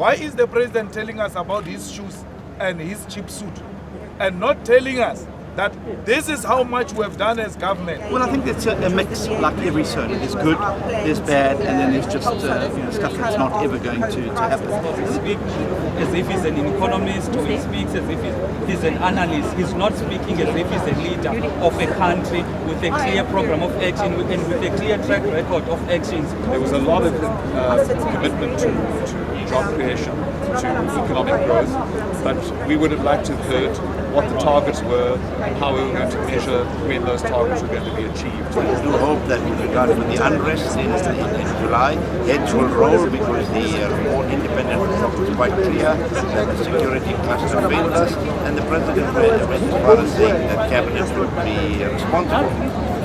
Why is the president telling us about his shoes and his cheap suit and not telling us that this is how much we have done as government? Well, I think it's a mix, like every Sona. There's good, there's bad, and then there's just stuff that's not ever going to happen. He speaks as if he's an economist, or he speaks as if he's an analyst. He's not speaking as if he's a leader of a country with a clear program of action and with a clear track record of actions. There was a lot of commitment to job creation, to economic growth, but we would have liked to have heard what the targets were and how we were going to measure when those targets were going to be achieved. We do hope that with regard to the unrest in July, heads will roll because the report independent report was quite clear that the security cluster failed us, and the President went as far as saying that Cabinet would be responsible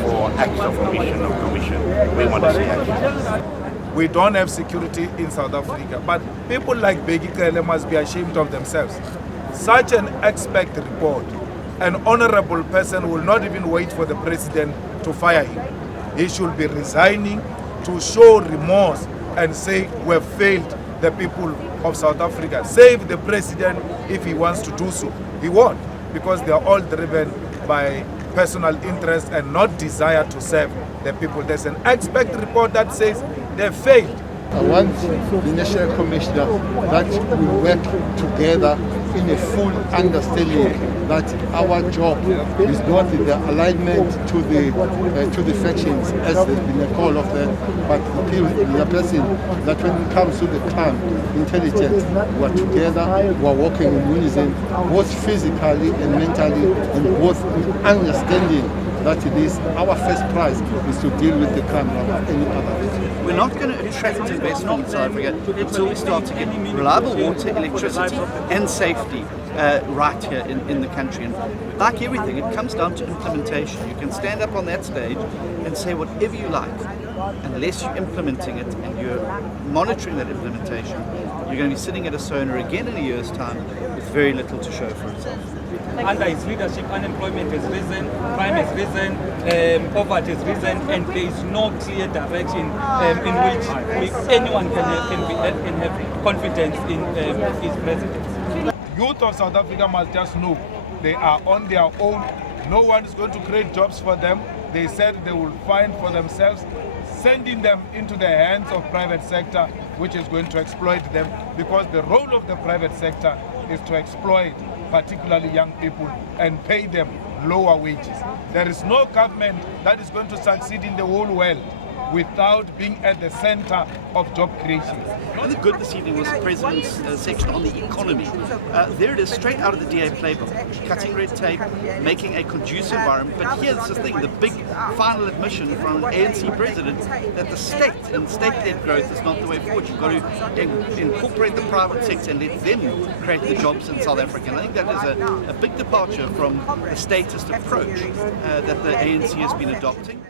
for acts of omission or commission. We want to see action. We don't have security in South Africa, but people like Bheki Cele must be ashamed of themselves. Such an expert report, an honorable person will not even wait for the president to fire him. He should be resigning to show remorse and say we have failed the people of South Africa. Save the president if he wants to do so. He won't, because they are all driven by personal interest and not desire to serve the people. There's an expert report that says they failed. I want the National Commissioner that we work together in a full understanding that our job is not in the alignment to the factions, as has been a call of them, but the person that when it comes to the crime intelligence, we are together, we are working in unison, both physically and mentally, and both in understanding that it is our first prize is to deal with the crime of any other. We're not going to attract investment in South Africa until we start to get reliable water, electricity and safety right here in the country. And like everything, it comes down to implementation. You can stand up on that stage and say whatever you like. Unless you're implementing it and you're monitoring that implementation, you're going to be sitting at a Sona again in a year's time with very little to show for itself. Under his leadership, unemployment has risen, crime has risen, poverty has risen, and there is no clear direction in which anyone can have confidence in his presidency. Youth of South Africa must just know they are on their own. No one is going to create jobs for them. They said they will find for themselves, sending them into the hands of private sector, which is going to exploit them, because the role of the private sector is to exploit particularly young people and pay them lower wages. There is no government that is going to succeed in the whole world without being at the center of job creation. I think good this evening was the President's section on the economy. There it is, straight out of the DA playbook. Cutting red tape, making a conducive environment. But here's the thing, the big final admission from an ANC President that the state and state-led growth is not the way forward. You've got to incorporate the private sector and let them create the jobs in South Africa. And I think that is a big departure from the statist approach that the ANC has been adopting.